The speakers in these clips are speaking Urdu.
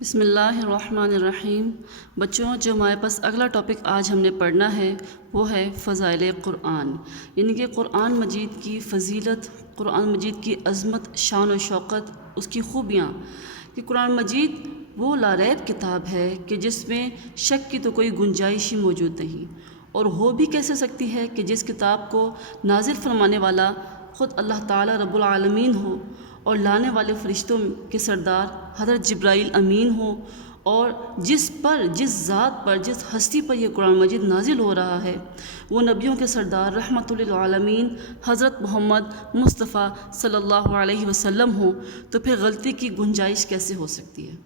بسم اللہ الرحمن الرحیم۔ بچوں، جو ہمارے پاس اگلا ٹاپک آج ہم نے پڑھنا ہے وہ ہے فضائل قرآن، یعنی کہ قرآن مجید کی فضیلت، قرآن مجید کی عظمت، شان و شوقت، اس کی خوبیاں۔ کہ قرآن مجید وہ لاریب کتاب ہے کہ جس میں شک کی تو کوئی گنجائش ہی موجود نہیں، اور ہو بھی کیسے سکتی ہے کہ جس کتاب کو نازل فرمانے والا خود اللہ تعالیٰ رب العالمین ہو، اور لانے والے فرشتوں کے سردار حضرت جبرائیل امین ہو، اور جس ذات پر، جس ہستی پر یہ قرآن مجید نازل ہو رہا ہے وہ نبیوں کے سردار رحمت للعالمین حضرت محمد مصطفیٰ صلی اللہ علیہ وسلم ہو، تو پھر غلطی کی گنجائش کیسے ہو سکتی ہے؟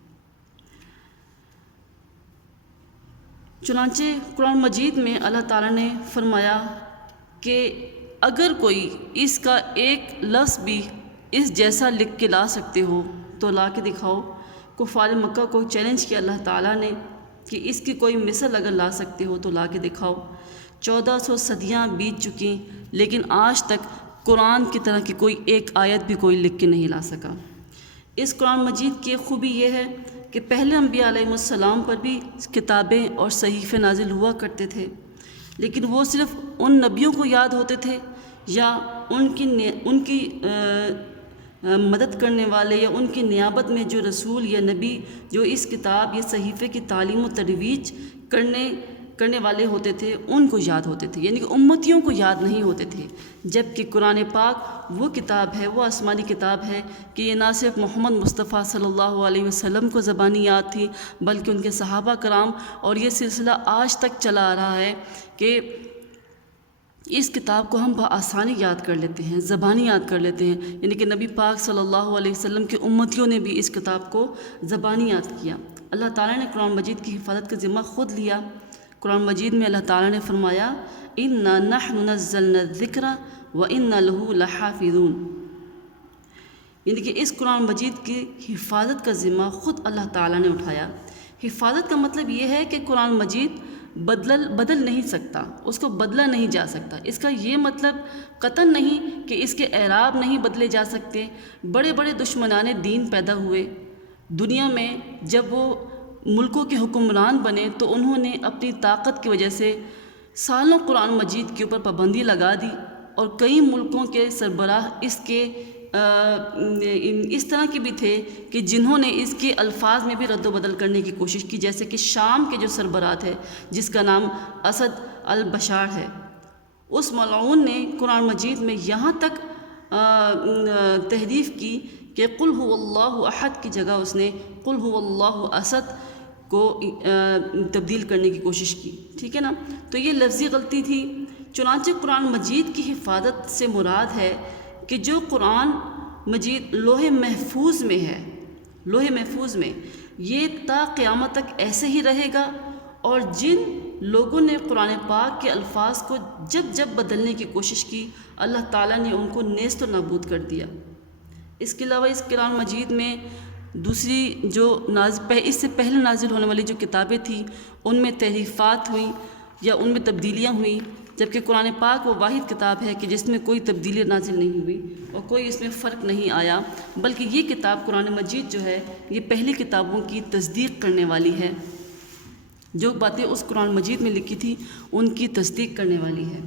چنانچہ قرآن مجید میں اللہ تعالیٰ نے فرمایا کہ اگر کوئی اس کا ایک لفظ بھی اس جیسا لکھ کے لا سکتے ہو تو لا کے دکھاؤ۔ کفار مکہ کو چیلنج کیا اللہ تعالیٰ نے کہ اس کی کوئی مثل اگر لا سکتے ہو تو لا کے دکھاؤ۔ 1400 صدیاں بیت چکی لیکن آج تک قرآن کی طرح کی کوئی ایک آیت بھی کوئی لکھ کے نہیں لا سکا۔ اس قرآن مجید کی خوبی یہ ہے کہ پہلے انبیاء علیہ السلام پر بھی کتابیں اور صحیفے نازل ہوا کرتے تھے، لیکن وہ صرف ان نبیوں کو یاد ہوتے تھے یا ان کی مدد کرنے والے یا ان کی نیابت میں جو رسول یا نبی جو اس کتاب یا صحیفے کی تعلیم و ترویج کرنے والے ہوتے تھے ان کو یاد ہوتے تھے، یعنی کہ امتیوں کو یاد نہیں ہوتے تھے۔ جبکہ قرآن پاک وہ کتاب ہے، وہ آسمانی کتاب ہے کہ یہ نہ صرف محمد مصطفیٰ صلی اللہ علیہ وسلم کو زبانی یاد تھی بلکہ ان کے صحابہ کرام، اور یہ سلسلہ آج تک چلا آ رہا ہے کہ اس کتاب کو ہم بآسانی یاد کر لیتے ہیں، زبانی یاد کر لیتے ہیں، یعنی کہ نبی پاک صلی اللہ علیہ وسلم کے امتیوں نے بھی اس کتاب کو زبانی یاد کیا۔ اللہ تعالیٰ نے قرآن مجید کی حفاظت کا ذمہ خود لیا۔ قرآن مجید میں اللہ تعالیٰ نے فرمایا اِنَّا نَحْنُ نَزَّلْنَا الذِّكْرَ وَإِنَّا لَهُ لَحَافِظُونَ، یعنی کہ اس قرآن مجید کی حفاظت کا ذمہ خود اللہ تعالیٰ نے اٹھایا۔ حفاظت کا مطلب یہ ہے کہ قرآن مجید بدل نہیں سکتا، اس کو بدلا نہیں جا سکتا۔ اس کا یہ مطلب قطعاً نہیں کہ اس کے اعراب نہیں بدلے جا سکتے۔ بڑے بڑے دشمنان دین پیدا ہوئے دنیا میں، جب وہ ملکوں کے حکمران بنے تو انہوں نے اپنی طاقت کی وجہ سے سالوں قرآن مجید کے اوپر پابندی لگا دی، اور کئی ملکوں کے سربراہ اس طرح کے بھی تھے کہ جنہوں نے اس کے الفاظ میں بھی رد و بدل کرنے کی کوشش کی، جیسے کہ شام کے جو سربراہ تھے جس کا نام اسد البشار ہے، اس ملعون نے قرآن مجید میں یہاں تک تحریف کی کہ قل هو اللہ احد کی جگہ اس نے قل هو اللہ اسد کو تبدیل کرنے کی کوشش کی، ٹھیک ہے نا؟ تو یہ لفظی غلطی تھی۔ چنانچہ قرآن مجید کی حفاظت سے مراد ہے کہ جو قرآن مجید لوح محفوظ میں ہے، لوح محفوظ میں یہ تا قیامت تک ایسے ہی رہے گا، اور جن لوگوں نے قرآن پاک کے الفاظ کو جب بدلنے کی کوشش کی اللہ تعالیٰ نے ان کو نیست و نابود کر دیا۔ اس کے علاوہ اس قرآن مجید میں دوسری جو اس سے پہلے نازل ہونے والی جو کتابیں تھیں ان میں تحریفات ہوئیں یا ان میں تبدیلیاں ہوئیں، جبکہ قرآن پاک وہ واحد کتاب ہے کہ جس میں کوئی تبدیلی نازل نہیں ہوئی اور کوئی اس میں فرق نہیں آیا، بلکہ یہ کتاب قرآن مجید جو ہے یہ پہلی کتابوں کی تصدیق کرنے والی ہے۔ جو باتیں اس قرآن مجید میں لکھی تھی ان کی تصدیق کرنے والی ہے۔